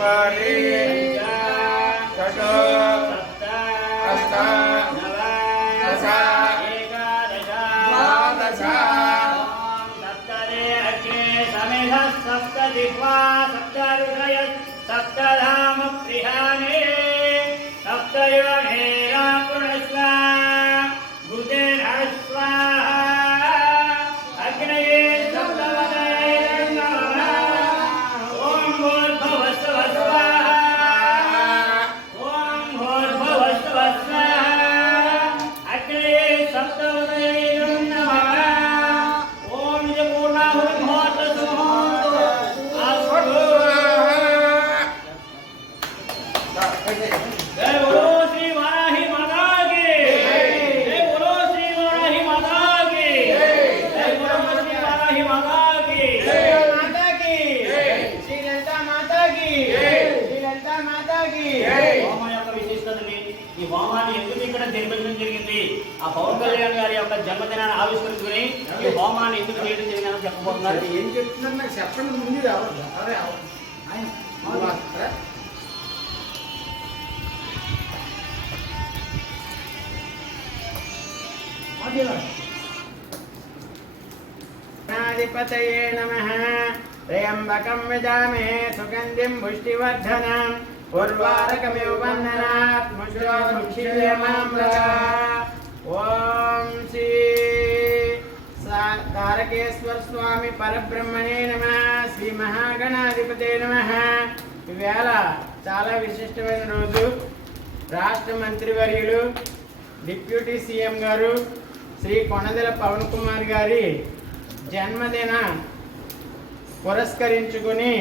berikan satu Pawan Kalyan గారి యొక్క జన్మదినాన్ని ఆవిష్కరించుకుని ఈ హోమాన్ని ఎందుకు చేయడం జరిగిందని చెప్పబోతున్నారు. ఏం చెప్తున్నారు? నాకు చెప్పండి ముందు రావద్దు. అదే నమః త్రయంబకం యజామే సుగంధిం పుష్టివర్ధనం. ఉర్వారకమివ వందనాత్. ముష్టిర్యమామ్రగా ఓం శ్రీ సా- తారకేశ్వర స్వామి పరబ్రహ్మణే నమ శ్రీ మహాగణాధిపతే నమ. ఈవేళ చాలా విశిష్టమైన రోజు. రాష్ట్ర మంత్రివర్యులు డిప్యూటీ సీఎం గారు శ్రీ కొనదెల పవన్ కుమార్ గారి జన్మదిన పురస్కరించుకుని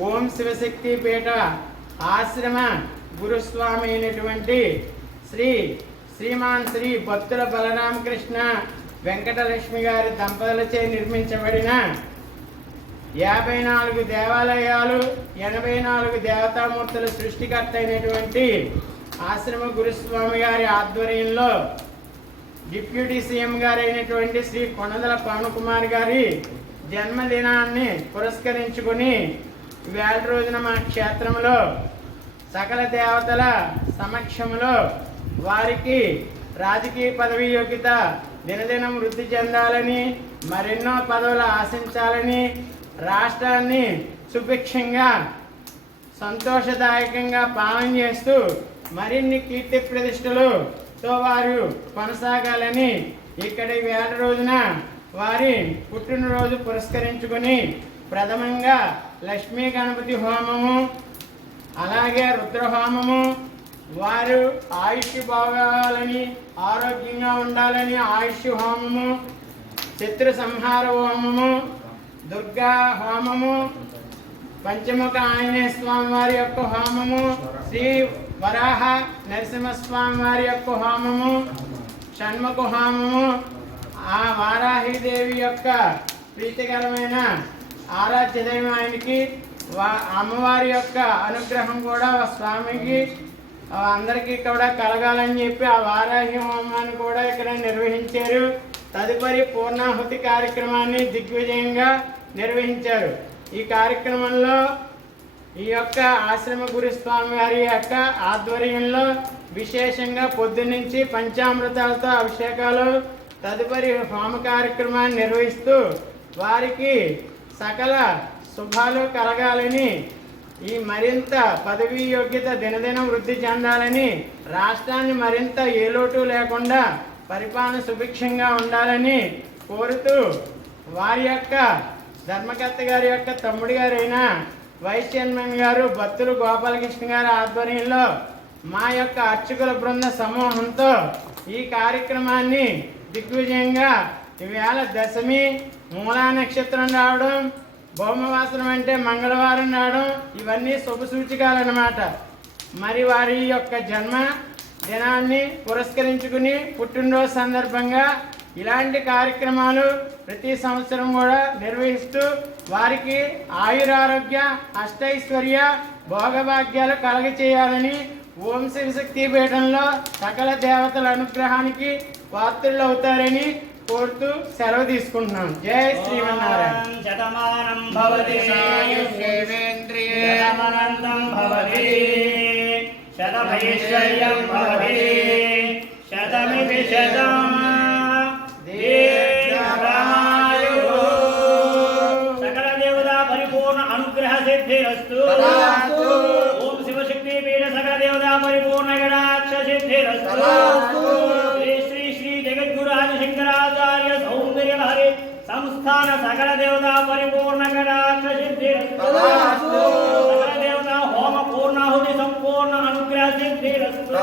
ఓం శివశక్తి పీఠ ఆశ్రమ గురుస్వామి అయినటువంటి శ్రీ శ్రీమాన్ శ్రీ భక్తుల బలరామకృష్ణ వెంకటలక్ష్మి గారి దంపతులచే నిర్మించబడిన యాభై నాలుగు దేవాలయాలు ఎనభై నాలుగు దేవతామూర్తుల సృష్టికర్త అయినటువంటి ఆశ్రమ గురుస్వామి గారి ఆధ్వర్యంలో డిప్యూటీ సీఎం గారైనటువంటి శ్రీ కొనదల పవన్ కుమార్ గారి జన్మదినాన్ని పురస్కరించుకుని వేల రోజున మా క్షేత్రంలో సకల దేవతల సమక్షంలో వారికి రాజకీయ పదవి యోగ్యత దినదినం వృద్ధి చెందాలని మరెన్నో పదవులు ఆశించాలని రాష్ట్రాన్ని సుభిక్షంగా సంతోషదాయకంగా పాలన చేస్తూ మరిన్ని కీర్తి ప్రతిష్టలుతో వారు కొనసాగాలని ఇక్కడ వేల రోజున వారి పుట్టినరోజు పురస్కరించుకొని ప్రథమంగా లక్ష్మీ గణపతి హోమము అలాగే రుద్రహోమము వారు ఆయుష్ బాగాలని ఆరోగ్యంగా ఉండాలని ఆయుష్ హోమము శత్రు సంహార హోమము దుర్గా హోమము పంచముఖ ఆంజనేయ స్వామి వారి యొక్క హోమము శ్రీ వరాహ నరసింహస్వామి వారి యొక్క హోమము షణ్ముఖ హోమము ఆ వారాహిదేవి యొక్క ప్రీతికరమైన ఆరాధ్య ఆయనకి వా- అమ్మవారి యొక్క అనుగ్రహం కూడా స్వామికి అందరికీ కూడా కలగాలని చెప్పి ఆ వారాహి హోమాన్ని కూడా ఇక్కడ నిర్వహించారు. తదుపరి పూర్ణాహుతి కార్యక్రమాన్ని దిగ్విజయంగా నిర్వహించారు. ఈ కార్యక్రమంలో ఈ యొక్క ఆశ్రమ గురుస్వామి వారి యొక్క ఆధ్వర్యంలో విశేషంగా పొద్దున్నుంచి పంచామృతాలతో అభిషేకాలు తదుపరి హోమ కార్యక్రమాన్ని నిర్వహిస్తూ వారికి సకల శుభాలు కలగాలని ఈ మరింత పదవీ యోగ్యత దినదినం వృద్ధి చెందాలని రాష్ట్రాన్ని మరింత ఏ లోటు లేకుండా పరిపాలన సుభిక్షంగా ఉండాలని కోరుతూ వారి యొక్క ధర్మకర్త గారి యొక్క తమ్ముడి గారైన వైస్ చైర్మన్ గారు భక్తులు గోపాలకృష్ణ గారి ఆధ్వర్యంలో మా యొక్క అర్చకుల బృంద సమూహంతో ఈ కార్యక్రమాన్ని దిగ్విజయంగా ఈవేళ దశమి మూలా నక్షత్రం రావడం భౌమవాసనం అంటే మంగళవారం నాడు ఇవన్నీ శుభ సూచికాలన్నమాట మరి వారి యొక్క జన్మ దినాన్ని పురస్కరించుకుని పుట్టినరోజు సందర్భంగా ఇలాంటి కార్యక్రమాలు ప్రతి సంవత్సరం కూడా నిర్వహిస్తూ వారికి ఆయురారోగ్య అష్టైశ్వర్య భోగభాగ్యాలు కలగచేయాలని ఓం శివశక్తి పీఠంలో సకల దేవతల అనుగ్రహానికి పాత్రులు అవుతారని కోరుతూ సెలవు తీసుకుంటున్నాం. జై శ్రీమన్నారాయణ. ఓం శతమానం భవతి శతమనంతం భవతి. శతమైశ్వర్యం భవతి. శతమితి శతం. దీర్ఘమాయుః. సకల దేవతా పరిపూర్ణ అనుగ్రహ సిద్ధిరస్తు. తదాస్తు. ఓం శివశక్తి పీఠ సకల దేవతా పరిపూర్ణ గణాక్ష సిద్ధిరస్తు. సంస్థాన సకల దేవతా పరిపూర్ణ సిద్ధిరస్తు తదాస్తు. సకల దేవతా హోమ పూర్ణాహుతి సంపూర్ణ అనుగ్రహ సిద్ధిరస్తు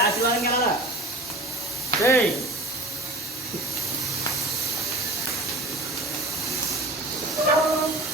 ఆశీర్వాదం గెలదా రేయ్ చూడండి కాబట్టి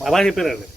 బాబా చెప్పారు కావాలి